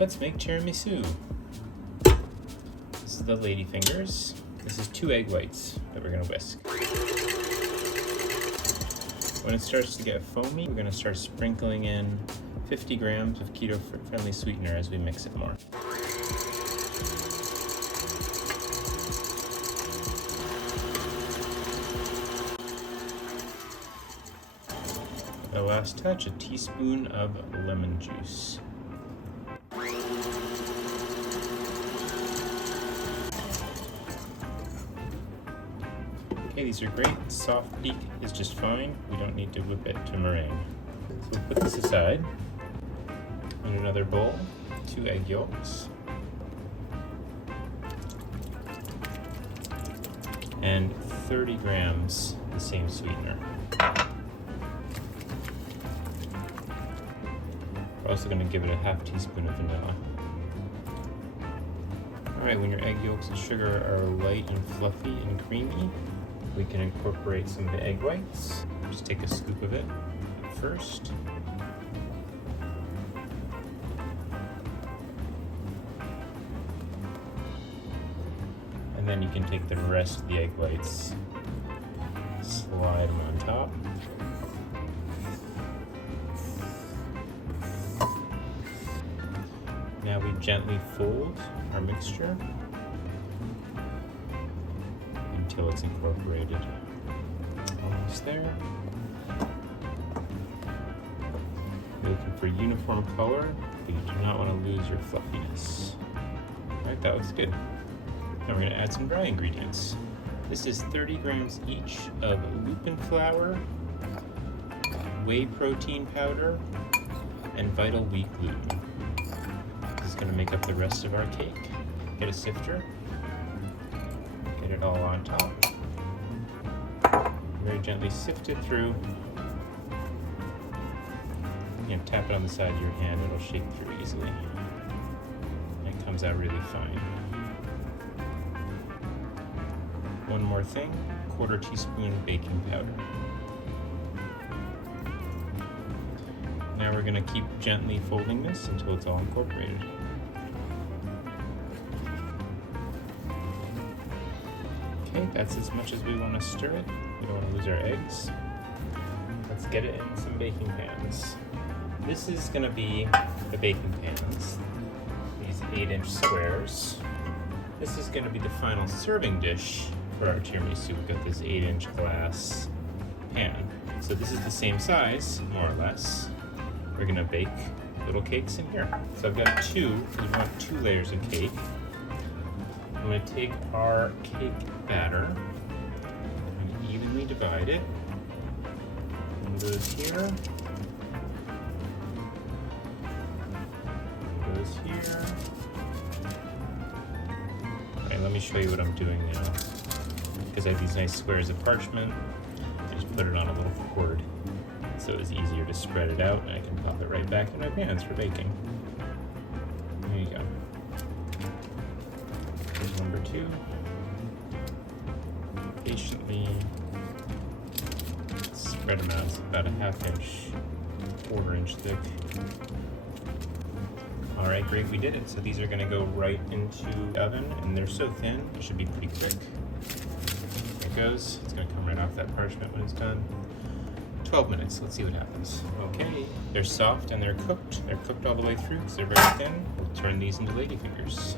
Let's make tiramisu. This is the Ladyfingers. This is 2 egg whites that we're gonna whisk. When it starts to get foamy, we're gonna start sprinkling in 50 grams of keto-friendly sweetener as we mix it more. The last touch, a teaspoon of lemon juice. Okay, these are great. Soft peak is just fine. We don't need to whip it to meringue. So we'll put this aside. In another bowl, 2 egg yolks. And 30 grams of the same sweetener. We're also going to give it a half teaspoon of vanilla. Alright, when your egg yolks and sugar are light and fluffy and creamy, we can incorporate some of the egg whites. Just take a scoop of it first. And then you can take the rest of the egg whites, slide them on top. Now we gently fold our mixture until it's incorporated. Almost there. You're looking for uniform color, but you do not want to lose your fluffiness. Alright, that looks good. Now we're going to add some dry ingredients. This is 30 grams each of lupin flour, whey protein powder, and vital wheat gluten. This is going to make up the rest of our cake. Get a sifter, get it all on top, very gently sift it through. You know, tap it on the side of your hand, it'll shake through easily. And it comes out really fine. One more thing, 1/4 teaspoon baking powder. Now we're going to keep gently folding this until it's all incorporated. Okay, that's as much as we want to stir it. We don't want to lose our eggs. Let's get it in some baking pans. This is going to be the baking pans, these 8-inch squares. This is going to be the final serving dish for our tiramisu. We've got this 8-inch glass pan. So this is the same size, more or less. We're going to bake little cakes in here. So I've got 2, because we want 2 layers of cake. I'm going to take our cake batter and evenly divide it. One goes here. One goes here. Okay, let me show you what I'm doing now. Because I have these nice squares of parchment, I just put it on a little cord so it's easier to spread it out, and I can pop it right back in my pans for baking. There you go. Here's number 2. Patiently spread them out. It's about a 1/2 inch, 1/4 inch thick. Alright, great, we did it. So these are going to go right into the oven, and they're so thin, it should be pretty quick. There it goes. It's going to come right off that parchment when it's done. 12 minutes. Let's see what happens. Okay, they're soft and they're cooked. They're cooked all the way through because they're very thin. We'll turn these into Ladyfingers.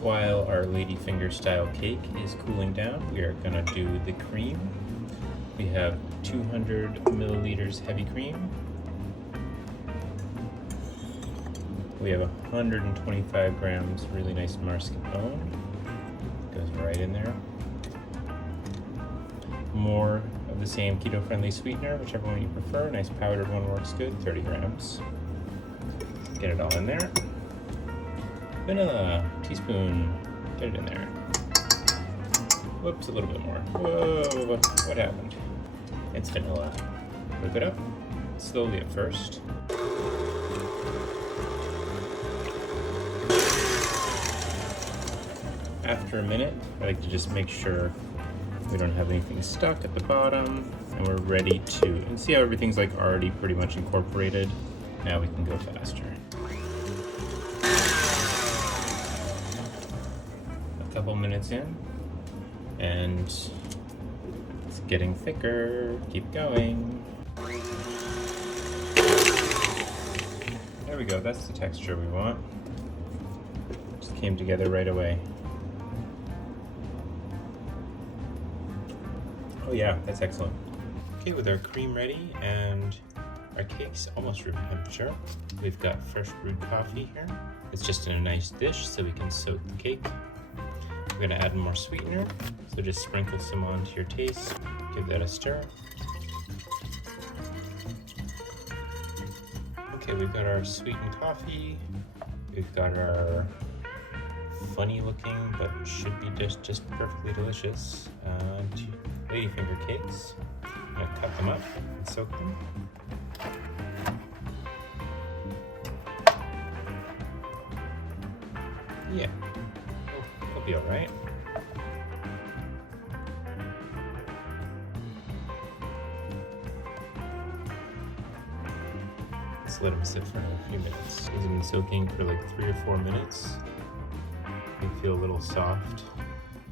While our Ladyfinger style cake is cooling down, we are going to do the cream. We have 200 milliliters heavy cream. We have 125 grams really nice mascarpone. Goes right in there. More of the same keto-friendly sweetener, whichever one you prefer. Nice powdered one works good, 30 grams. Get it all in there. Vanilla, teaspoon, get it in there. Whoops, a little bit more. Whoa, what happened? It's vanilla. Whip it up, slowly at first. After a minute, I like to just make sure we don't have anything stuck at the bottom, and we're ready to, and see how everything's like already pretty much incorporated. Now we can go faster. minutes in, and it's getting thicker. Keep going. There we go, that's the texture we want. Just came together right away. Oh yeah, that's excellent. Okay, with our cream ready and our cake's almost room temperature, we've got fresh brewed coffee here. It's just in a nice dish so we can soak the cake. We're gonna add more sweetener, so just sprinkle some on to your taste. Give that a stir. Okay, we've got our sweetened toffee. We've got our funny looking, but should be just perfectly delicious Ladyfinger cakes. I'm gonna cut them up and soak them. Yeah, they'll be all right. Let's let them sit for a few minutes. These have been soaking for like 3 or 4 minutes. They feel a little soft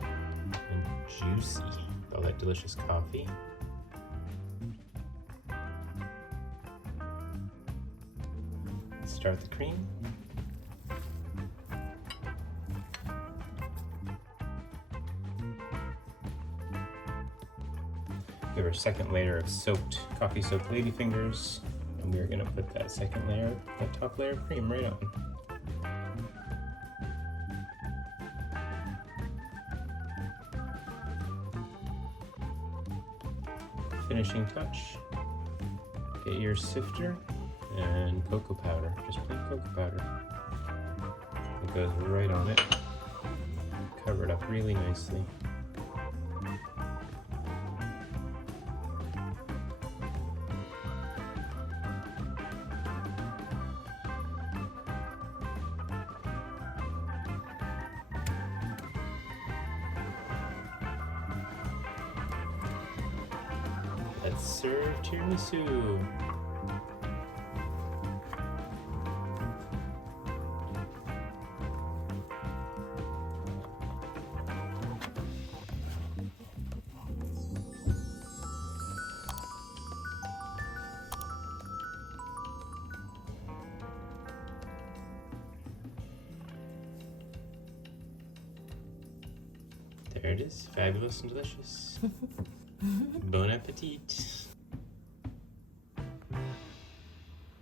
and juicy with all that delicious coffee. Let's start the cream. We have our second layer of coffee soaked ladyfingers, and we're gonna put that second layer, that top layer of cream right on. Finishing touch, get your sifter and cocoa powder, just plain cocoa powder. It goes right on it, cover it up really nicely. Let's serve tiramisu. There it is, fabulous and delicious. Bon appetit.